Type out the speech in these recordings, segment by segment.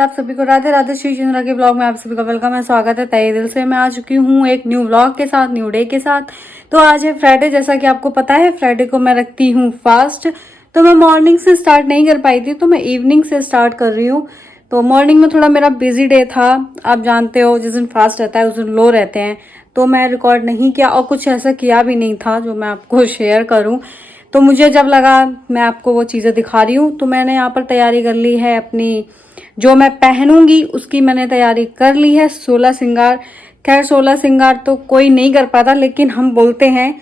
आप सभी को राधे राधे। श्री चंद्रा के ब्लॉग में आप सभी का वेलकम है, स्वागत है तहे दिल से। मैं आ चुकी हूँ एक न्यू ब्लॉग के साथ, न्यू डे के साथ। तो आज है फ्राइडे, जैसा कि आपको पता है फ्राइडे को मैं रखती हूँ फास्ट। तो मैं मॉर्निंग से स्टार्ट नहीं कर पाई थी, तो मैं इवनिंग से स्टार्ट कर रही हूँ। तो मॉर्निंग में थोड़ा मेरा बिजी डे था, आप जानते हो जिस दिन फास्ट रहता है उस दिन लो रहते हैं, तो मैं रिकॉर्ड नहीं किया और कुछ ऐसा किया भी नहीं था जो मैं आपको शेयर करूं। तो मुझे जब लगा मैं आपको वो चीज़ें दिखा रही हूँ, तो मैंने यहाँ पर तैयारी कर ली है अपनी, जो मैं पहनूंगी उसकी मैंने तैयारी कर ली है। 16 श्रृंगार, खैर 16 श्रृंगार तो कोई नहीं कर पाता, लेकिन हम बोलते हैं।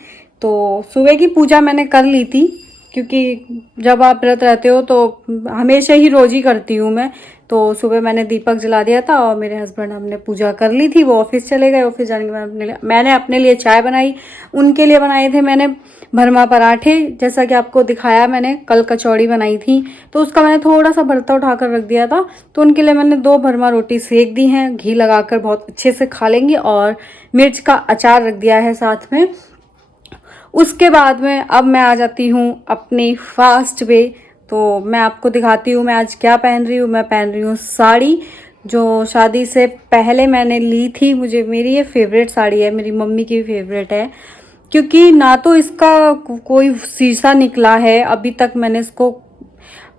तो सुबह की पूजा मैंने कर ली थी, क्योंकि जब आप व्रत रहते हो तो हमेशा ही रोज ही करती हूँ मैं। तो सुबह मैंने दीपक जला दिया था और मेरे हस्बैंड हमने पूजा कर ली थी, वो ऑफिस चले गए। ऑफिस जाने के बाद मैंने अपने लिए चाय बनाई, उनके लिए बनाए थे मैंने भरमा पराठे, जैसा कि आपको दिखाया। मैंने कल कचौड़ी बनाई थी, तो उसका मैंने थोड़ा सा भरता उठाकर रख दिया था, तो उनके लिए मैंने 2 भरमा रोटी सेक दी हैं, घी लगाकर बहुत अच्छे से खा लेंगी। और मिर्च का अचार रख दिया है साथ में। उसके बाद में अब मैं आ जाती हूँ अपनी फास्ट पे। तो मैं आपको दिखाती हूँ मैं आज क्या पहन रही हूँ। मैं पहन रही हूँ साड़ी, जो शादी से पहले मैंने ली थी। मुझे मेरी ये फेवरेट साड़ी है, मेरी मम्मी की फेवरेट है, क्योंकि ना तो इसका कोई शीशा निकला है अभी तक। मैंने इसको,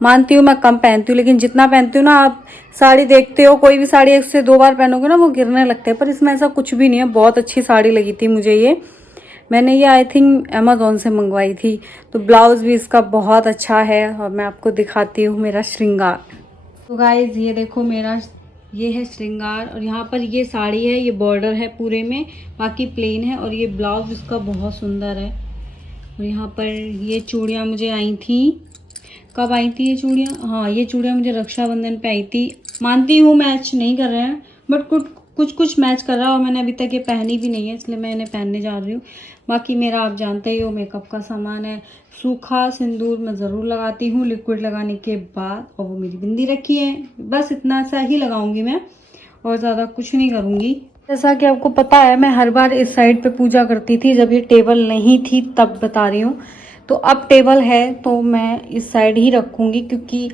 मानती हूँ मैं कम पहनती हूँ, लेकिन जितना पहनती हूँ ना, आप साड़ी देखते हो कोई भी साड़ी 1 से 2 बार पहनोगे ना वो गिरने लगते हैं, पर इसमें ऐसा कुछ भी नहीं है। बहुत अच्छी साड़ी लगी थी मुझे ये। मैंने ये आई थिंक अमेज़ोन से मंगवाई थी। तो ब्लाउज़ भी इसका बहुत अच्छा है और मैं आपको दिखाती हूँ मेरा श्रृंगार। तो गाइज ये देखो, मेरा ये है श्रृंगार, और यहाँ पर ये साड़ी है, ये बॉर्डर है पूरे में, बाकी प्लेन है। और ये ब्लाउज इसका बहुत सुंदर है। और यहाँ पर ये चूड़ियाँ मुझे आई थी, कब आई थी ये चूड़ियाँ? हाँ, ये चूड़ियाँ मुझे रक्षाबंधन पे आई थी। मानती हूँ मैच नहीं कर रहे हैं, बट कुछ मैच कर रहा है, और मैंने अभी तक ये पहनी भी नहीं है, इसलिए मैं इन्हें पहनने जा रही हूँ। बाकी मेरा आप जानते ही हो मेकअप का सामान है। सूखा सिंदूर मैं ज़रूर लगाती हूँ लिक्विड लगाने के बाद, और वो मेरी बिंदी रखी है, बस इतना सा ही लगाऊंगी मैं, और ज़्यादा कुछ नहीं करूँगी। जैसा कि आपको पता है मैं हर बार इस साइड पे पूजा करती थी, जब ये टेबल नहीं थी तब बता रही हूँ। तो अब टेबल है तो मैं इस साइड ही रखूँगी, क्योंकि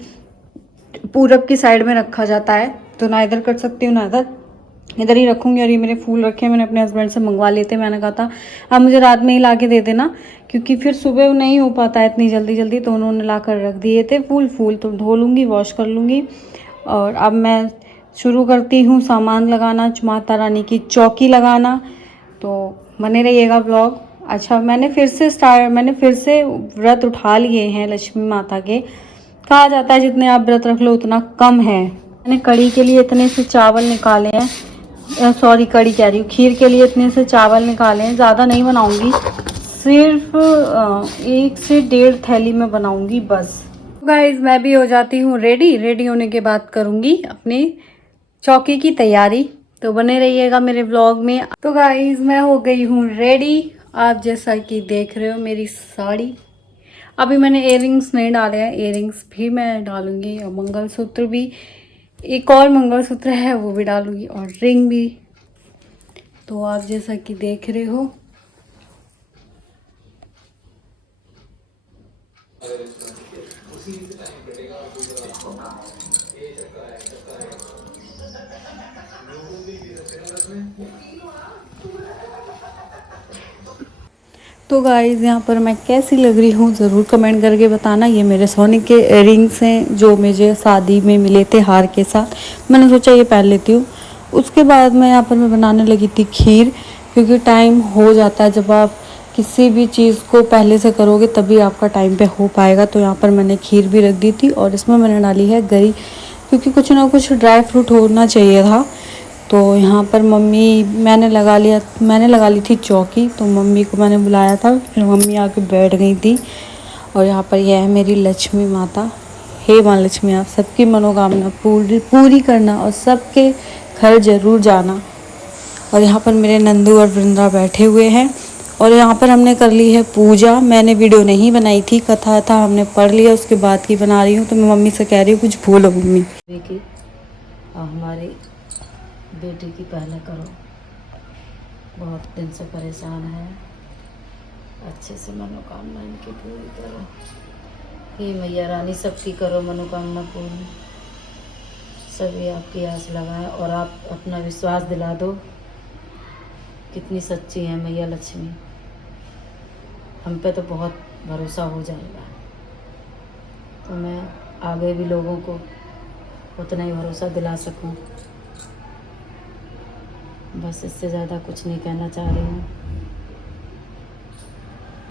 पूरब की साइड में रखा जाता है, तो ना इधर कर सकती हूँ ना इधर, इधर ही रखूँगी। और ये मेरे फूल रखे हैं, मैंने अपने हस्बैंड से मंगवा लिए थे। मैंने कहा था आप मुझे रात में ही ला के दे देना, क्योंकि फिर सुबह नहीं हो पाता है इतनी जल्दी जल्दी। तो उन्होंने ला कर रख दिए थे फूल तो धो लूँगी, वॉश कर लूँगी। और अब मैं शुरू करती हूँ सामान लगाना, माता रानी की चौकी लगाना। तो बने रहिएगा ब्लॉग। अच्छा, मैंने फिर से व्रत उठा लिए हैं लक्ष्मी माता के। कहा जाता है जितने आप व्रत रख लो उतना कम है। मैंने कड़ी के लिए इतने से चावल निकाले हैं, सॉरी कड़ी कह रही हूँ, खीर के लिए इतने से चावल निकाले हैं। ज़्यादा नहीं बनाऊंगी, सिर्फ 1 से 1.5 थैली में बनाऊंगी बस। गाइज मैं भी हो जाती हूँ रेडी। रेडी होने के बाद करूँगी अपनी चौकी की तैयारी, तो बने रहिएगा मेरे व्लॉग में। तो गाइज मैं हो गई हूँ रेडी, आप जैसा कि देख रहे हो मेरी साड़ी। अभी मैंने इयररिंग्स नहीं डाले हैं, इयररिंग्स भी मैं डालूंगी, और मंगलसूत्र भी, एक और मंगलसूत्र है वो भी डालूंगी, और रिंग भी। तो आप जैसा कि देख रहे हो तो गाइज़ यहाँ पर मैं कैसी लग रही हूँ ज़रूर कमेंट करके बताना। ये मेरे सोने के इयररिंग्स हैं जो मुझे शादी में मिले थे हार के साथ, मैंने सोचा ये पहन लेती हूँ। उसके बाद मैं यहाँ पर मैं बनाने लगी थी खीर, क्योंकि टाइम हो जाता है जब आप किसी भी चीज़ को पहले से करोगे तभी आपका टाइम पे हो पाएगा। तो यहाँ पर मैंने खीर भी रख दी थी, और इसमें मैंने डाली है गरी, क्योंकि कुछ ना कुछ ड्राई फ्रूट होना चाहिए था। तो यहाँ पर मैंने लगा ली थी चौकी, तो मम्मी को मैंने बुलाया था, फिर मम्मी आके बैठ गई थी। और यहाँ पर यह है मेरी लक्ष्मी माता। हे माँ लक्ष्मी, आप सबकी मनोकामना पूरी करना और सबके घर जरूर जाना। और यहाँ पर मेरे नंदू और वृंदा बैठे हुए हैं, और यहाँ पर हमने कर ली है पूजा। मैंने वीडियो नहीं बनाई थी, कथा था हमने पढ़ लिया, उसके बाद की बना रही हूँ। तो मैं मम्मी से कह रही हूँ कुछ बोलो मम्मी। देखिए हमारी बेटी की पहले करो, बहुत दिन से परेशान है, अच्छे से मनोकामना इनकी पूरी करो। हे मैया रानी सबकी करो मनोकामना पूरी, सभी आपकी आस लगाए और आप अपना विश्वास दिला दो कितनी सच्ची है मैया लक्ष्मी। हम पे तो बहुत भरोसा हो जाएगा, तो मैं आगे भी लोगों को उतना ही भरोसा दिला सकूं। बस इससे ज़्यादा कुछ नहीं कहना चाह रही हूँ।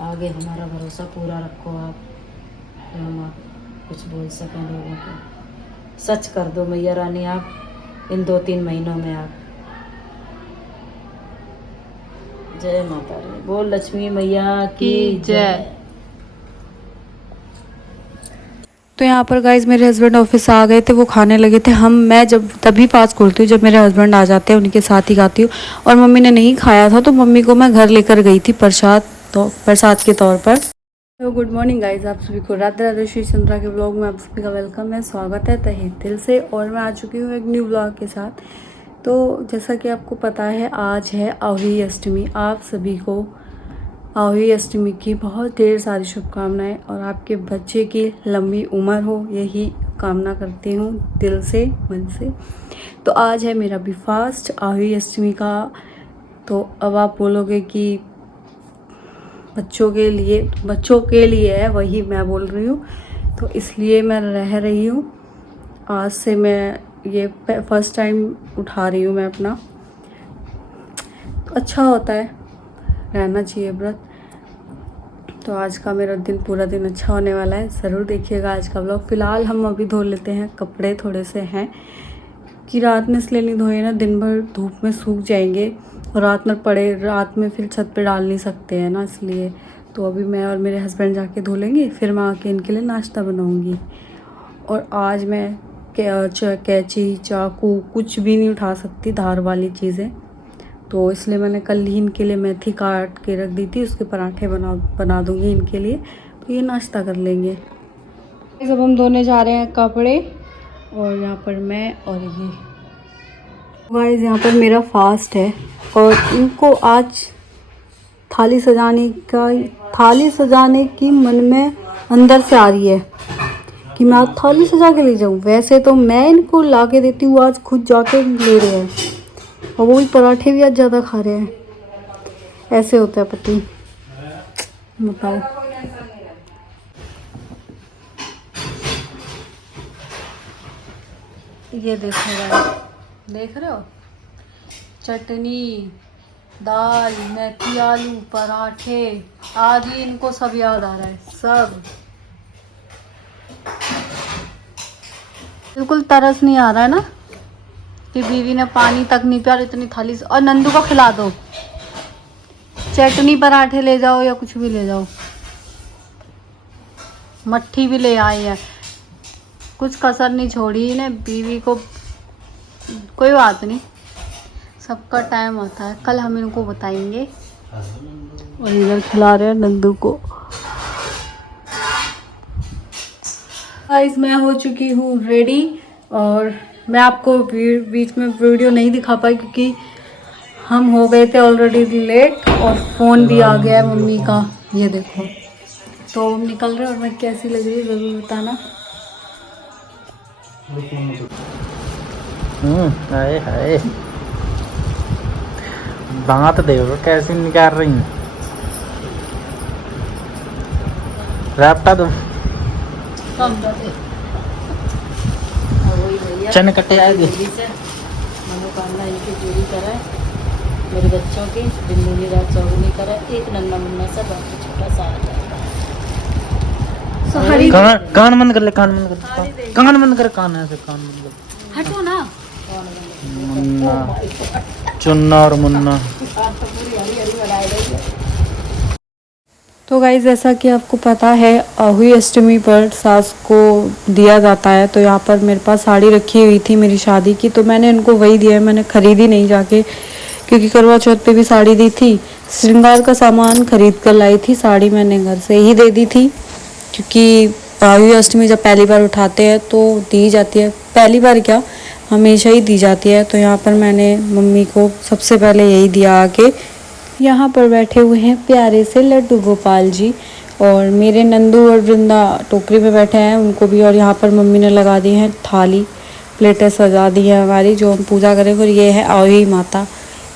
आगे हमारा भरोसा पूरा रखो आप, तो हम कुछ बोल सकें लोगों को। सच कर दो मैया रानी आप इन 2-3 महीनों में आप। जय माता दी, बोल लक्ष्मी मैया की जय। तो यहाँ पर गाइज मेरे हस्बैंड ऑफिस से आ गए थे, वो खाने लगे थे। मैं जब तभी फास्ट खोलती हूँ जब मेरे हस्बैंड आ जाते हैं, उनके साथ ही खाती हूँ। और मम्मी ने नहीं खाया था तो मम्मी को मैं घर लेकर गई थी प्रसाद के तौर पर। तो गुड मॉर्निंग गाइज, आप सभी को राधे राधे। श्री चंद्रा के ब्लॉग में आप सभी का वेलकम है, स्वागत है तहे दिल से। और मैं आ चुकी हूँ एक न्यू ब्लॉग के साथ। तो जैसा कि आपको पता है, आज है आहुरी अष्टमी। आप सभी को आहुरी अष्टमी की बहुत ढेर सारी शुभकामनाएं और आपके बच्चे की लंबी उम्र हो, यही कामना करती हूँ दिल से, मन से। तो आज है मेरा भी फास्ट आहुरी अष्टमी का। तो अब आप बोलोगे कि बच्चों के लिए है, वही मैं बोल रही हूँ, तो इसलिए मैं रह रही हूँ। आज से मैं ये फर्स्ट टाइम उठा रही हूँ मैं अपना। तो अच्छा होता है, रहना चाहिए व्रत। तो आज का मेरा दिन, पूरा दिन अच्छा होने वाला है। ज़रूर देखिएगा आज का व्लॉग। फ़िलहाल हम अभी धो लेते हैं कपड़े, थोड़े से हैं कि रात में इसलिए नहीं धोए ना, दिन भर धूप में सूख जाएंगे और रात में फिर छत पे डाल नहीं सकते हैं ना, इसलिए। तो अभी मैं और मेरे हस्बैंड जाके धो लेंगे, फिर मैं आके इनके लिए नाश्ता बनाऊंगी। और आज मैं कैंची, चाकू कुछ भी नहीं उठा सकती, धार वाली चीज़ें। तो इसलिए मैंने कल ही इनके लिए मेथी काट के रख दी थी, उसके पराठे बना दूंगी इनके लिए, तो ये नाश्ता कर लेंगे। जब हम धोने जा रहे हैं कपड़े, और यहाँ पर मैं और ये गाइस, यहाँ पर मेरा फास्ट है। और इनको आज थाली सजाने की मन में अंदर से आ रही है कि मैं आज थाली सजा के ले जाऊँ। वैसे तो मैं इनको ला के देती हूँ, आज खुद जाके ले रहे हैं। और वो भी पराठे भी आज ज़्यादा खा रहे हैं। ऐसे होता है पति, बताओ। ये देख रहे हो, चटनी, दाल, मेथी आलू, पराठे आदि, इनको सब याद आ रहा है, सब। बिल्कुल तरस नहीं आ रहा है ना कि बीवी ने पानी तक नहीं पिया, इतनी थाली से। और नंदू को खिला दो, चटनी पराठे ले जाओ या कुछ भी ले जाओ, मट्ठी भी ले आई है, कुछ कसर नहीं छोड़ी इन्हें बीवी को। कोई बात नहीं, सबका टाइम होता है, कल हम इनको बताएंगे। और इधर खिला रहे हैं नंदू को। गाइस, मैं हो चुकी हूँ रेडी। और मैं आपको बीच में वीडियो नहीं दिखा पाई क्योंकि हम हो गए थे ऑलरेडी लेट, और फ़ोन भी आ गया है मम्मी का, ये देखो। तो हम निकल रहे हैं, और मैं कैसी लग रही है ज़रूर बताना। हाय हाय, दांत देखो कैसी निकाल रही हैं। रैप्टा दो चने कट्टे आए थे। मनोकामना इनकी पूरी करे, मेरे बच्चों की जिंदगी रात चौगुनी करे। एक नन्ना मुन्ना सा बाकी छोटा सा आ जाएगा। कान बंद कर ले, कान बंद कर, कान बंद कर, कान ऐसे कान बंद कर। हटो ना। मुन्ना, चुन्ना और मुन्ना। तो गाइस, जैसा कि आपको पता है, आहुरी अष्टमी पर सास को दिया जाता है। तो यहाँ पर मेरे पास साड़ी रखी हुई थी मेरी शादी की, तो मैंने इनको वही दिया है। मैंने खरीदी नहीं जाके, क्योंकि करवा चौथ पे भी साड़ी दी थी। श्रृंगार का सामान खरीद कर लाई थी, साड़ी मैंने घर से ही दे दी थी। क्योंकि आहुरी अष्टमी जब पहली बार उठाते हैं तो दी जाती है, पहली बार क्या, हमेशा ही दी जाती है। तो यहाँ पर मैंने मम्मी को सबसे पहले यही दिया आके। यहाँ पर बैठे हुए हैं प्यारे से लड्डू गोपाल जी, और मेरे नंदू और वृंदा टोकरी में बैठे हैं, उनको भी। और यहाँ पर मम्मी ने लगा दी है थाली, प्लेटें सजा दी है हमारी, जो हम पूजा करें। और ये है आवी माता।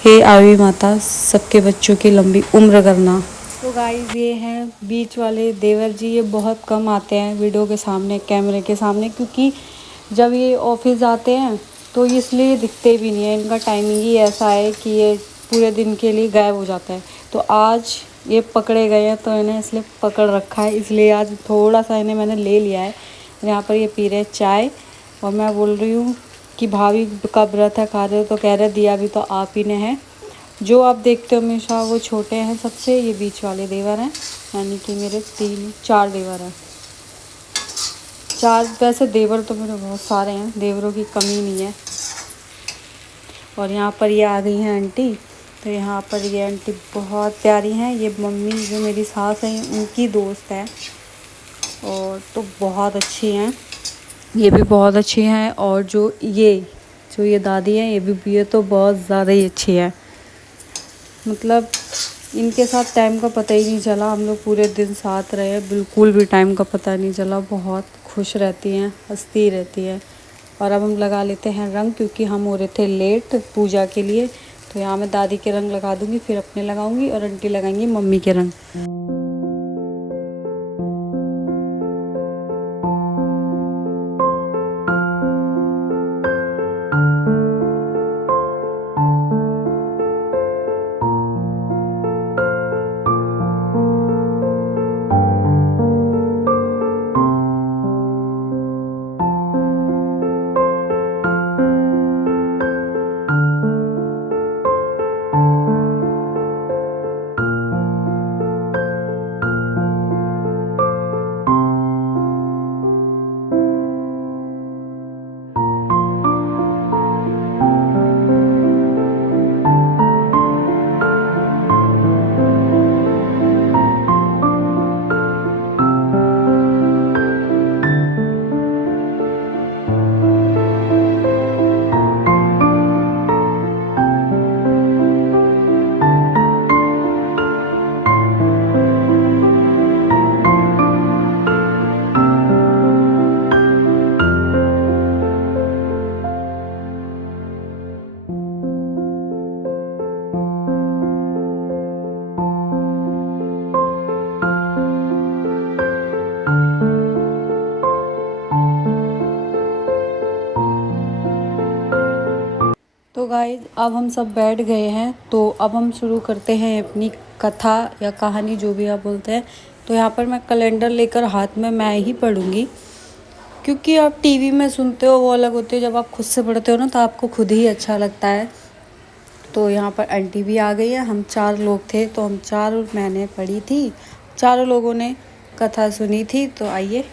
हे आवी माता, सबके बच्चों की लंबी उम्र करना। तो गाइस ये हैं बीच वाले देवर जी। ये बहुत कम आते हैं वीडियो के सामने, कैमरे के सामने, क्योंकि जब ये ऑफिस जाते हैं तो इसलिए दिखते भी नहीं है। इनका टाइमिंग ही ऐसा है कि ये पूरे दिन के लिए गायब हो जाता है। तो आज ये पकड़े गए हैं तो इन्हें इसलिए पकड़ रखा है, इसलिए आज थोड़ा सा इन्हें मैंने ले लिया है। यहाँ पर ये पी रहे चाय और मैं बोल रही हूँ कि भाभी का व्रत है, खा रहे हो? तो कह रहे दिया भी तो आप ही ने है। जो आप देखते हो हमेशा वो छोटे हैं सबसे, ये बीच वाले देवर हैं, यानी कि मेरे 4 देवर हैं। 4 वैसे देवर तो मेरे बहुत सारे हैं, देवरों की कमी नहीं है। और यहाँ पर ये आ गई हैं आंटी। तो यहाँ पर ये आंटी बहुत प्यारी हैं। ये मम्मी जो मेरी सास हैं उनकी दोस्त है, और तो बहुत अच्छी हैं। ये भी बहुत अच्छी हैं। और जो ये दादी हैं, ये तो बहुत ज़्यादा ही अच्छी है। मतलब इनके साथ टाइम का पता ही नहीं चला। हम लोग पूरे दिन साथ रहे, बिल्कुल भी टाइम का पता नहीं चला। बहुत खुश रहती हैं, हंसती रहती हैं। और अब हम लगा लेते हैं रंग, क्योंकि हम हो रहे थे लेट पूजा के लिए। तो यहाँ मैं दादी के रंग लगा दूँगी, फिर अपने लगाऊँगी, और आंटी लगाएंगी मम्मी के रंग। तो गाइस अब हम सब बैठ गए हैं, तो अब हम शुरू करते हैं अपनी कथा या कहानी, जो भी आप बोलते हैं। तो यहाँ पर मैं कैलेंडर लेकर हाथ में मैं ही पढ़ूँगी, क्योंकि आप टीवी में सुनते हो वो अलग होते हो, जब आप खुद से पढ़ते हो ना तो आपको खुद ही अच्छा लगता है। तो यहाँ पर आंटी भी आ गई है। हम 4 लोग थे, तो हम 4 मैंने पढ़ी थी, चारों लोगों ने कथा सुनी थी। तो आइए।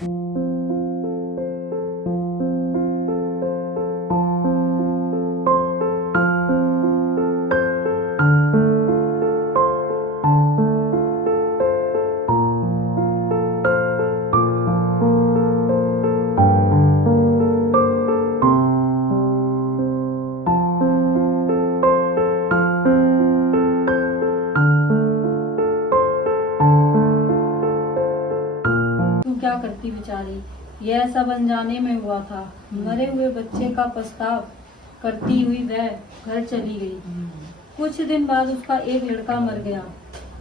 क्या करती बेचारी, यह सब अनजाने में हुआ था। मरे हुए बच्चे का पछताव करती हुई वह घर चली गई। कुछ दिन बाद उसका एक लड़का मर गया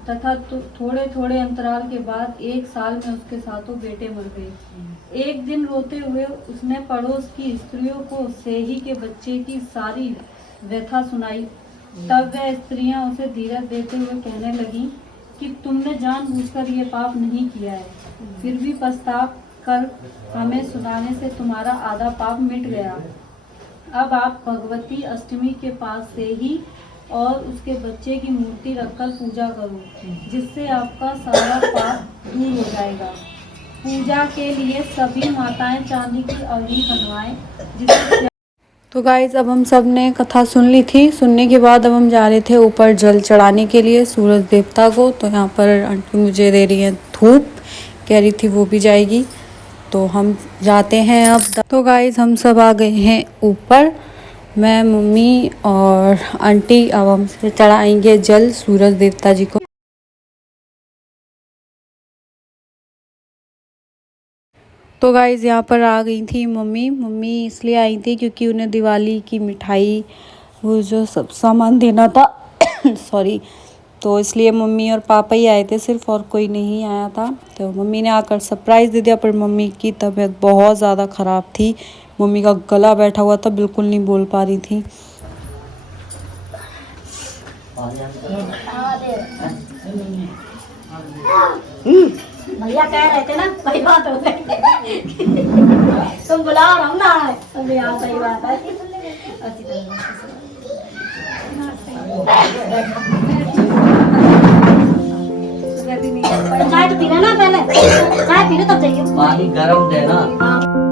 तथा थोड़े थोड़े अंतराल के बाद 1 साल में उसके साथों बेटे मर गए। एक दिन रोते हुए उसने पड़ोस की स्त्रियों को सेही के बच्चे की सारी व्यथा सुनाई। तब वह स्त्रियां उसे धीरज देते हुए कहने लगी कि तुमने जानबूझकर ये पाप नहीं किया है, फिर भी पछताव कर हमें सुनाने से तुम्हारा आधा पाप मिट गया। अब आप भगवती अष्टमी के पास से ही और उसके बच्चे की मूर्ति रखकर पूजा करो, जिससे आपका सारा पाप दूर हो जाएगा। पूजा के लिए सभी माताएं चांदी की अवनी बनवाएं, जिससे तो गाइज अब हम सब ने कथा सुन ली थी। सुनने के बाद अब हम जा रहे थे ऊपर जल चढ़ाने के लिए सूरज देवता को। तो यहाँ पर आंटी मुझे दे रही है धूप, कह रही थी वो भी जाएगी। तो हम जाते हैं अब। तो गाइज हम सब आ गए हैं ऊपर, मैं, मम्मी और आंटी। अब हम चढ़ाएंगे जल सूरज देवता जी को। तो गाइज़ यहाँ पर आ गई थी मम्मी। मम्मी इसलिए आई थी क्योंकि उन्हें दिवाली की मिठाई वो जो सब सामान देना था सॉरी, तो इसलिए मम्मी और पापा ही आए थे सिर्फ, और कोई नहीं आया था। तो मम्मी ने आकर सरप्राइज़ दे दिया, पर मम्मी की तबीयत बहुत ज़्यादा ख़राब थी। मम्मी का गला बैठा हुआ था, बिल्कुल नहीं बोल पा रही थी। भैया कह रहे थे ना, सही बात हो गई। तुम बुला रहा हूँ ना, अब यहाँ सही बात है। अच्छी तरह चाय तो पी रहे ना, पहले चाय पी रहे तब जाइए। पानी गरम देना।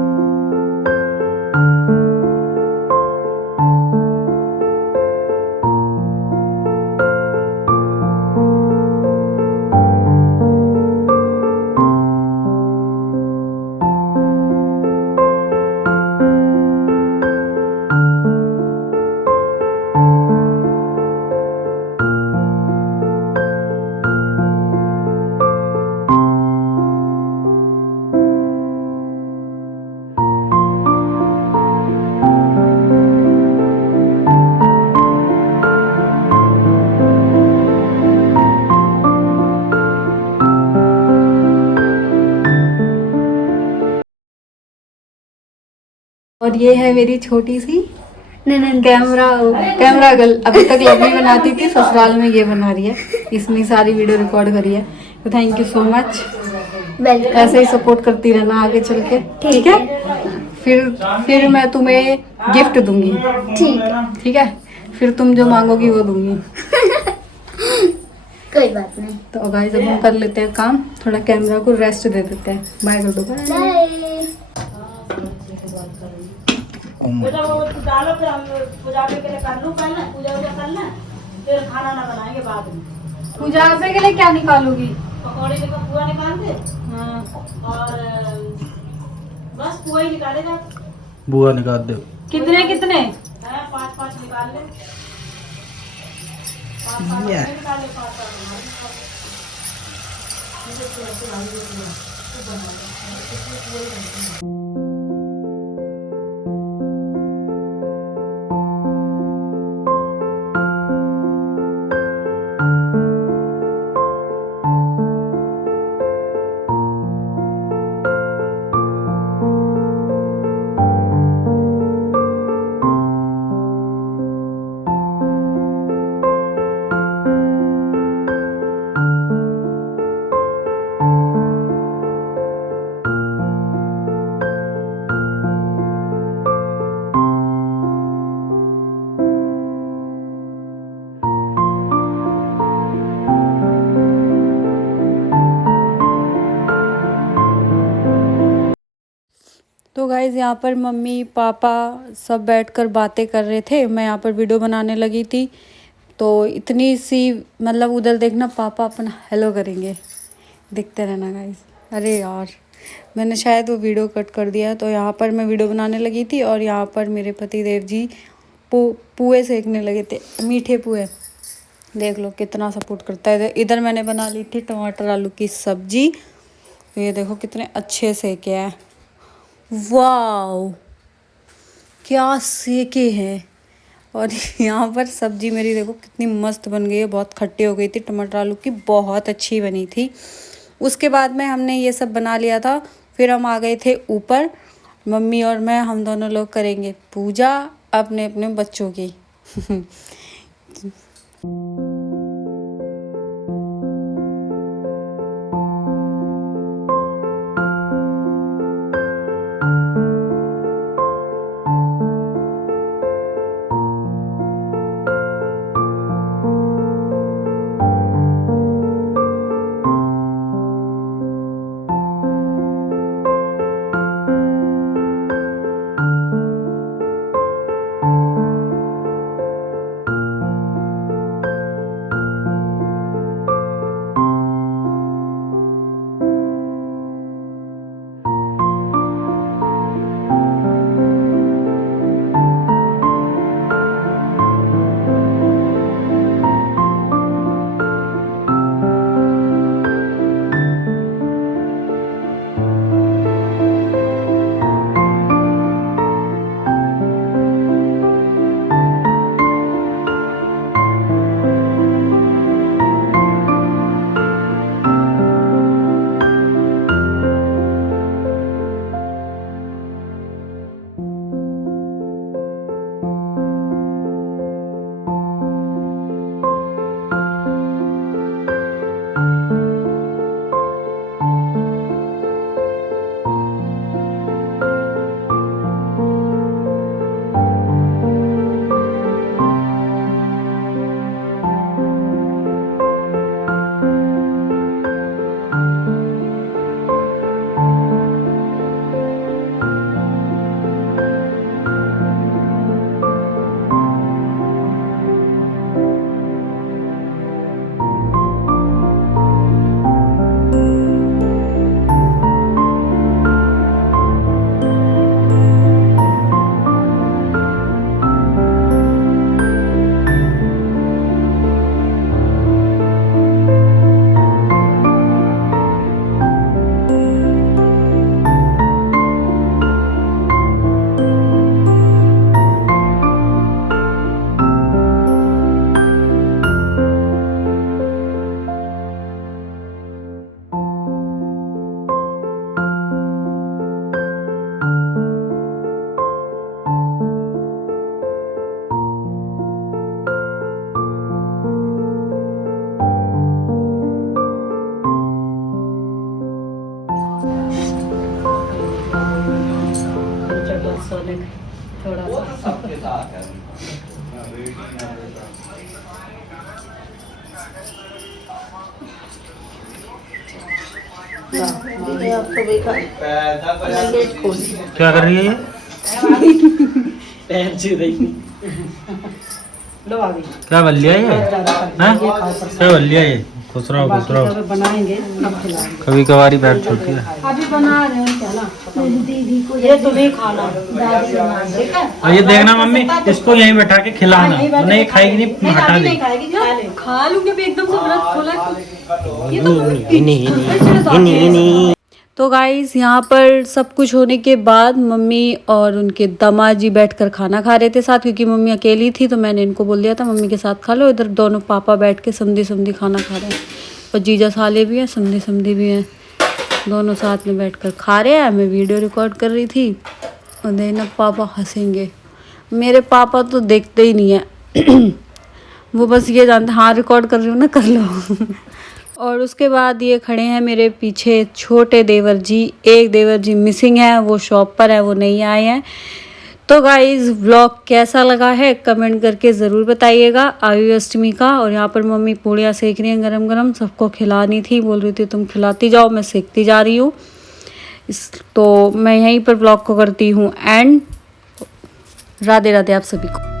और ये है मेरी छोटी सी कैमरा कैमरा गर्ल। अभी तक लवली बनाती थी, ससुराल में ये बना रही है। इसने सारी वीडियो रिकॉर्ड करी है। तो थैंक यू सो मच, ऐसे ही सपोर्ट करती रहना आगे चल के, ठीक है। फिर मैं तुम्हें गिफ्ट दूंगी, ठीक है। फिर तुम जो मांगोगी वो दूंगी। कोई बात नहीं। तो गाइस अब हम कर लेते हैं काम, थोड़ा कैमरा को रेस्ट दे देते हैं। बाय कर दो। पूजा वो डालो, फिर हम पूजा के लिए कर लूँ पहले, पूजा वूजा कर लें, फिर खाना ना बनाएंगे बाद में। पूजा के लिए क्या निकालोगी? पकौड़े का पूरा निकाल दे। हाँ। और बस पूरा ही निकालेगा। बुआ निकाल दे। कितने कितने? 5-5 निकाल ले। 5-5 निकाल ले, 5-5 तो गाइज़ यहाँ पर मम्मी पापा सब बैठकर बातें कर रहे थे, मैं यहाँ पर वीडियो बनाने लगी थी। तो इतनी सी मतलब उधर देखना, पापा अपना हेलो करेंगे, देखते रहना गाइज़। अरे यार मैंने शायद वो वीडियो कट कर दिया। तो यहाँ पर मैं वीडियो बनाने लगी थी और यहाँ पर मेरे पति देव जी पुए सेकने लगे थे, मीठे पुए। देख लो कितना सपोर्ट करता है। इधर मैंने बना ली थी टमाटर आलू की सब्जी, तो ये देखो कितने अच्छे सेके हैं। वाओ क्या सेके हैं। और यहाँ पर सब्जी मेरी देखो कितनी मस्त बन गई है, बहुत खट्टी हो गई थी, टमाटर आलू की बहुत अच्छी बनी थी। उसके बाद में हमने ये सब बना लिया था, फिर हम आ गए थे ऊपर। मम्मी और मैं, हम दोनों लोग करेंगे पूजा अपने अपने बच्चों की। खाने थोड़ा सा। आप तो वही खा क्या कर रही है ये? पैर छू रही। लो आ गई। क्या बन लिया ये? हैं? क्या बन लिया ये? खुश रहो खुश रहो। बनाएंगे अब खिलाएंगे। कभी कभारी पैर छूटी है। अभी बना रहे हैं क्या ना दीदी को, ये तुम्हें खाना दादी बना रही है। और ये देखना मम्मी, इसको यहीं बैठा के खिलाना, नहीं खाएगी नहीं हटा दे। खाएगी खा ले। खा लूंगी अभी एकदम से व्रत खोला। ये तो गाइस यहाँ पर सब कुछ होने के बाद मम्मी और उनके दामाद जी बैठकर खाना खा रहे थे साथ, क्योंकि मम्मी अकेली थी तो मैंने इनको बोल दिया था मम्मी के साथ खा लो। इधर दोनों पापा बैठ के समधी समधी खाना खा रहे हैं और जीजा साले भी हैं, समधी समधी भी हैं, दोनों साथ में बैठकर खा रहे हैं। मैं वीडियो रिकॉर्ड कर रही थी और देखना पापा हंसेंगे। मेरे पापा तो देखते ही नहीं है वो बस ये जानते हाँ रिकॉर्ड कर रही हूँ ना, कर लो और उसके बाद ये खड़े हैं मेरे पीछे छोटे देवर जी। एक देवर जी मिसिंग है, वो शॉप पर है, वो नहीं आए हैं। तो गाइस व्लॉग कैसा लगा है कमेंट करके ज़रूर बताइएगा। आयु अष्टमी का, और यहाँ पर मम्मी पूड़ियाँ सेक रही हैं गरम गरम, सबको खिलानी थी, बोल रही थी तुम खिलाती जाओ, मैं सेकती जा रही हूँ। तो मैं यहीं पर व्लॉग को करती हूँ एंड। राधे राधे आप सभी को।